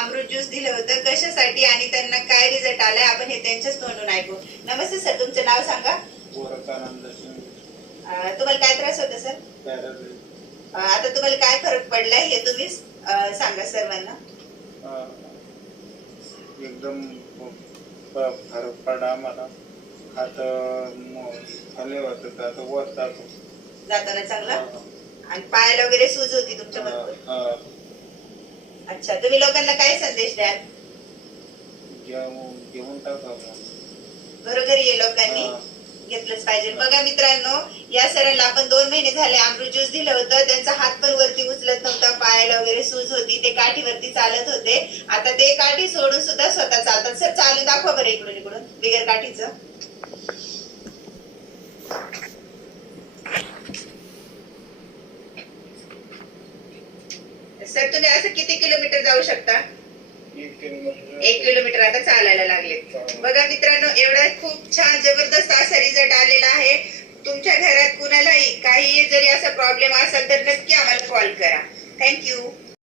अमृत juice दिलं होतं. कशासाठी आणि त्यांना काय रिझल्ट आलाय? आपण हे त्यांच्याच तोंडून ऐकू. नमस्ते सर तुमचं नाव सांगा? अं, तुम्हाला काय त्रास होता सर अं, आता तुम्हाला काय फरक पडलाय हे तुम्ही अं, सांगा सर्वांना. एकदम फ- फरक पडला आम्हाला. हात म- खाली होत आता वर जातो. जाताना चांगला? आणि पायाला वगैरे सूज होती तुमच्या हा, अच्छा तुम्ही लोकांना काय संदेश द्याल? घेऊन टाका घरोघरी ये लोकांनी. घेतलंच पाहिजे. बघा मित्रांनो या सरांना आपण दोन महिने झाले अमृत ज्यूस दिलं होतं. त्यांचा हात पण वरती उचलत नव्हता पायाला वगैरे सूज होती ते काठीवरती चालत होते. आता ते काठी सोडून सुद्धा स्वतः चालतात सर चालून दाखवा बरं इकडून इकडून बिगर काठीचं. सर तुम्ही असं किती किलोमीटर जाऊ शकता? एक किलोमीटर. आता चालायला लागले. बघा मित्रांनो एवढा खूप छान जबरदस्त असा रिझल्ट आलेला आहे. तुमच्या घरात कुणालाही काही जरी असा प्रॉब्लेम असेल तर नक्की आम्हाला कॉल करा. थँक्यू